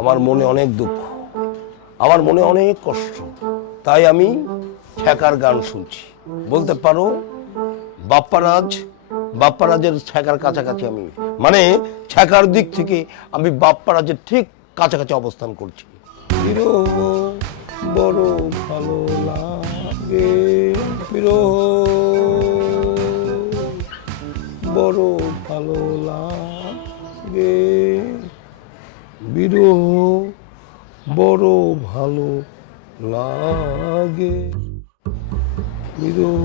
আমার মনে অনেক দুঃখ, আমার মনে অনেক কষ্ট। তাই আমি ঠেকার গান শুনছি। বলতে পারো, বাপ্পারাজ, বাপ্পারাজের ঠেকার কাছাকাছি আমি মানে ঠেকার দিক থেকে আমি বাপ্পারাজের ঠিক কাছাকাছি অবস্থান করছি। বড় ভালো লাগে। বড় বিরহ বড় ভালো লাগে। বিরহ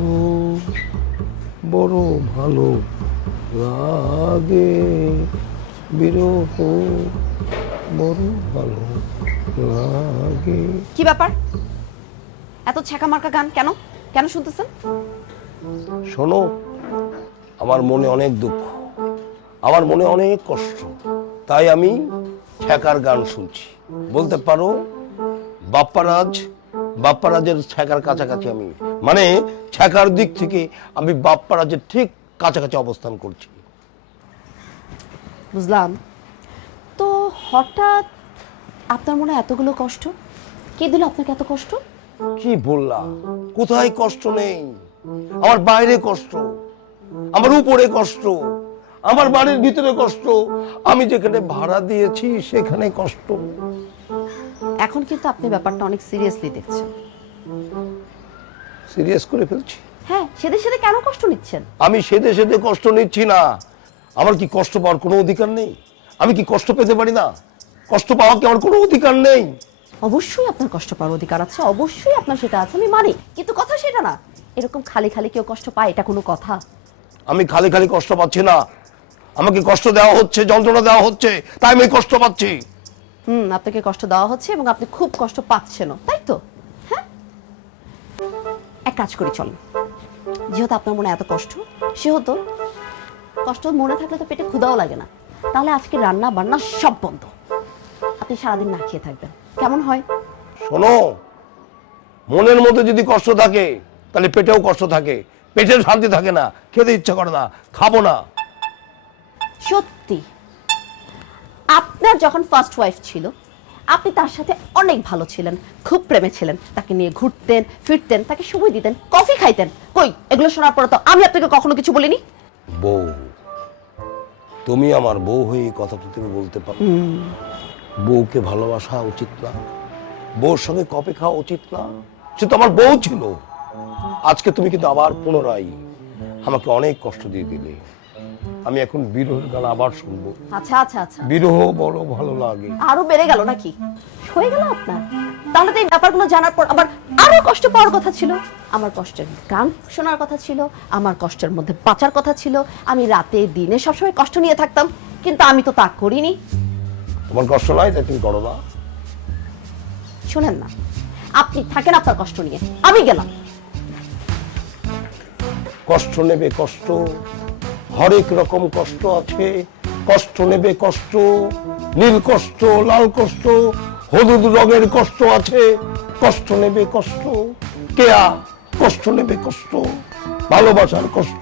বড় ভালো লাগে। বিরহ বড় ভালো লাগে। কি ব্যাপার? এত ছ্যাঁকা মার্কা গান কেন? কেন শুনতেছেন? শোনো আমার মনে অনেক দুঃখ আমার মনে অনেক কষ্ট। তাই আমি ঠেকার গান শুনছি। বলতে পারো বাপ্পারাজ বাপ্পারাজের ঠেকার কাছাকাছি আমি মানে ঠেকার দিক থেকে আমি বাপ্পারাজের ঠিক কাছাকাছি অবস্থান করছি। বুঝলাম। তো হঠাৎ আপনার মনে এতগুলো কষ্ট? কে দিল আপনাকে এত কষ্ট? কি বললাম? কোথায় কষ্ট নেই? আমার বাইরে কষ্ট আমার উপরে কষ্ট। আমার বাড়ির ভিতরে কষ্ট। আমি যেখানে ভাড়া দিয়েছি সেখানে কষ্ট। এখন কিন্তু আপনি ব্যাপারটা অনেক সিরিয়াসলি দেখছেন। সিরিয়াস করে ফেলছি? হ্যাঁ সেদের সাথে কেন কষ্ট নিচ্ছেন? আমি সেদে সেদে কষ্ট নিচ্ছি না। আমার কি কষ্ট পাওয়ার কোনো অধিকার নেই? আমি কি কষ্ট পেতে পারি না? কষ্ট পাওয়া কি আমার কোনো অধিকার নেই? অবশ্যই আপনার কষ্ট পাওয়ার অধিকার আছে অবশ্যই আপনার সেটা আছে আমি মানি। কিন্তু কথা সেটা না। এরকম খালি খালি কেউ কষ্ট পায় এটা কোনো কথা। আমি খালি খালি কষ্ট পাচ্ছি না। আমাকে কষ্ট দেওয়া হচ্ছে যন্ত্রণা দেওয়া হচ্ছে তাই আমি কষ্ট পাচ্ছি। হুম আপনাকে কষ্ট দেওয়া হচ্ছে এবং আপনি খুব কষ্ট পাচ্ছেন তাই তো? হ্যাঁ? এক কাজ করি চল যেহেতু আপনার মনে এত কষ্ট সেহেতু কষ্ট মনে থাকলে তো পেটে ক্ষুদাও লাগে না। তাহলে আজকে রান্না বান্না সব বন্ধ। আপনি সারাদিন না খেয়ে থাকবেন। কেমন হয়? শোনো মনের মধ্যে যদি কষ্ট থাকে তাহলে পেটেও কষ্ট থাকে। পেটের শান্তি থাকে না খেতে ইচ্ছা করে না খাব না। সত্যি। আপনার যখন ফার্স্ট ওয়াইফ ছিল, আপনি তার সাথে অনেক ভালো ছিলেন, খুব প্রেমে ছিলেন, তাকে নিয়ে ঘুরতেন, ফিরতেন, তাকে সময় দিতেন কফি খাইতেন। কই, এগুলো শোনার পরে তো আমি আপনাকে কখনো কিছু বলিনি? বউ, তুমি আমার বউ হয়ে এই কথাটা তুমি বলতে পারো। বউকে ভালোবাসা উচিত না। বউর সঙ্গে কফি খাওয়া উচিত না। সে তো আমার বউ ছিল। আজকে তুমি কিন্তু আবার পুনরায় আমাকে অনেক কষ্ট দিয়ে দিলে। আমি এখন বিরহের গান আবার শুনব। আচ্ছা আচ্ছা আচ্ছা। বিরহ বড় ভালো লাগে। আরও বেড়ে গেল নাকি? হয়ে গেল আপনার? তাহলে তো এই ব্যাপারগুলো জানার পর আবার আরও কষ্ট পাওয়ার কথা ছিল। আমার কষ্টের গান শোনার কথা ছিল আমার কষ্টের মধ্যে বাঁচার কথা ছিল। আমি রাতে দিনে সবসময় কষ্ট নিয়ে থাকতাম কিন্তু আমি তো তা করিনি। তোমার কষ্ট নাই তাই তুমি করো না? শোনেন না আপনি থাকেন আপনার কষ্ট নিয়ে। আমি গেলাম। কষ্ট নেবে কষ্ট হরেক রকম কষ্ট আছে। কষ্ট নেবে কষ্ট, নীল কষ্ট, লাল কষ্ট, হলুদ রঙের কষ্ট আছে। কষ্ট নেবে কষ্ট, কেয়া, কষ্ট নেবে কষ্ট, ভালোবাসার কষ্ট।